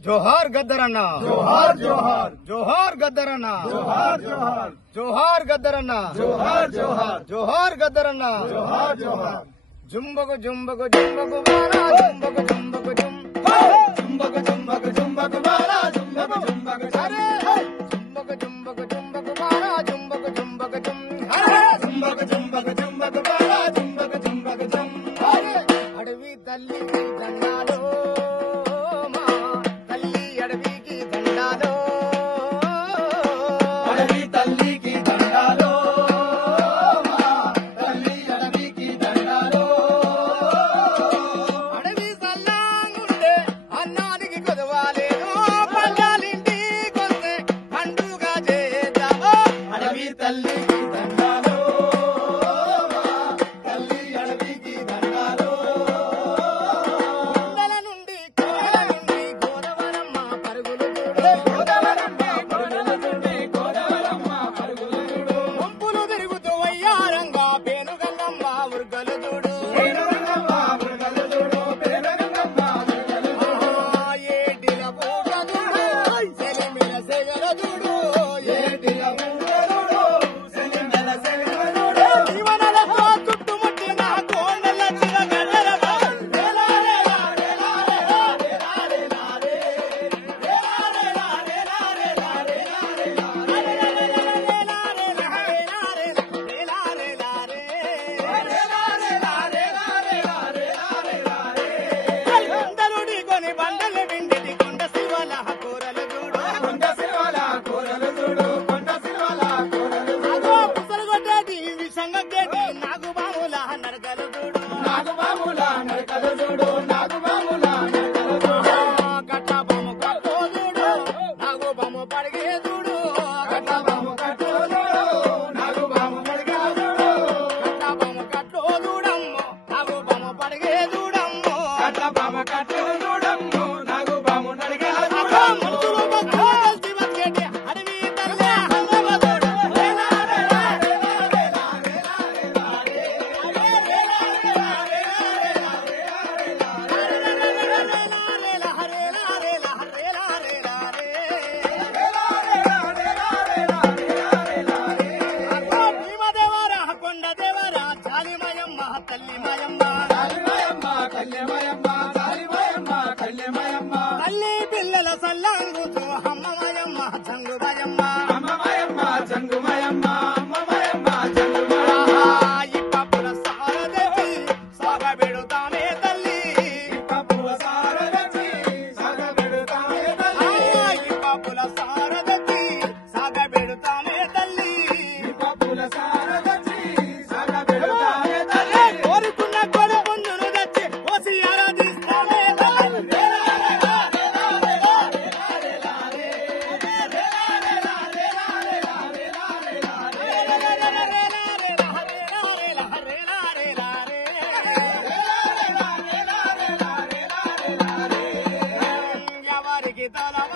జోహార్ గద్దరన్న జోహార్ జోహార్ జోహార్ గద్దరన్న జోహార్ జోహార్ జోహార్ గద్దరన్న జోహార్ జోహార్ జోహార్ గద్దరన్న జోహార్ జోహార్ జుంబకు జుంబకు జుంబకు బాలా జుంబకు జుంబకు జుం జుంబకు జుంబకు జుంబకు బాలా జుంబకు జుంబకు అరే జుంబకు జుంబకు జుంబకు బాలా జుంబకు జుంబకు జుం అరే జుంబకు జుంబకు జుంబకు బాలా జుంబకు జుంబకు జుం అరే అడవి తల్లికి దండాలో మా తల్లి అడవికి దండాలో అడవి తల్లికి దండాలో మా తల్లి అడవికి దండాలో అడవి సల్లాంగుండే అన్నానికి కొదవాలేదు పల్లాలింటికొస్తే పండుగ చేద్దాము అడవి తల్లికి దండాలో మా తల్లి అడవికి దండాలో కొండల నుండి గోదావరమ్మ పరుగులు చూడు గోదావరమ్మ పరుగులు చూడు గోదావరమ్మ పరుగులు చూడు పంపులు తిరుగుతూ వయ్యారంగా పేనుగల్లమ్మ ఉర్గలు చూడు పేరుగంగమ్మ మురుగలు చూడు పేరుగంగమ్మ మురుగలు చూడు ఏటిల పూట చూడు సెలిమిల సెగల చూడు ఏటిల ఊరలుడు సెలిందల సెవిలనుడు జీవనలతో చుట్టుముట్టిన కోండల తిరగలరగా కొండలుడి కొని బండలు విండిటి కొండ శివల కూరలు చూడు కొండ శివల కూరలు చూడు కొండ శివల కూరలు చూడు అగో పుసలు కొట్టేటి విషంగేటి నాగుబాముల నరకలు చూడు నాగుబాముల నడకలు చూడు నాగుబాముల నడకలు చూడు కట్టబొమ్మ కట్టో చూడు నాగుబాము పడిగే చూడు కట్టబాము కట్టు చూడు నాగుబాము పడిగా చూడు కట్టబొమ్మ కట్టో చూడమ్మో నాగుబాము పడిగే చూడమ్మో కట్టబాము కట్టు చూడమ్ము నాగుబాము నడిగా అగో చూడు మనుషులు కలిసి బతికేటి అడవి తల్లే హంగమ చూడు భీమదేవరా కొండ దేవరా జాలిమయమ్మ తల్లిమయమ్మ కాళీమయమ్మ కళ్యమయమ్మ కాళీమయమ్మ కళ్యమయమ్మ తల్లి పిల్లల సల్లాంగుతూ అమ్మమయమ్మ జంగుమయమ్మ అమ్మమయమ్మ జంగుమయమ్మ అమ్మమయమ్మ జంగుమయమ్మ ఇప్పప్పుల సారదతి సాగబెడుతామే తల్లి పప్పుల సారగతి సాగబెడుతామే తల్లి ఇప్పప్పుల సారదతి సాగబెడుతామే తల్లి పప్పుల సారగతి సాగబెడుతామే తల్లి కోరుకున్న కొడు పొందును తెచ్చి పోసి ఆరాధిస్తామే తల్లి ఎవరికి తలవ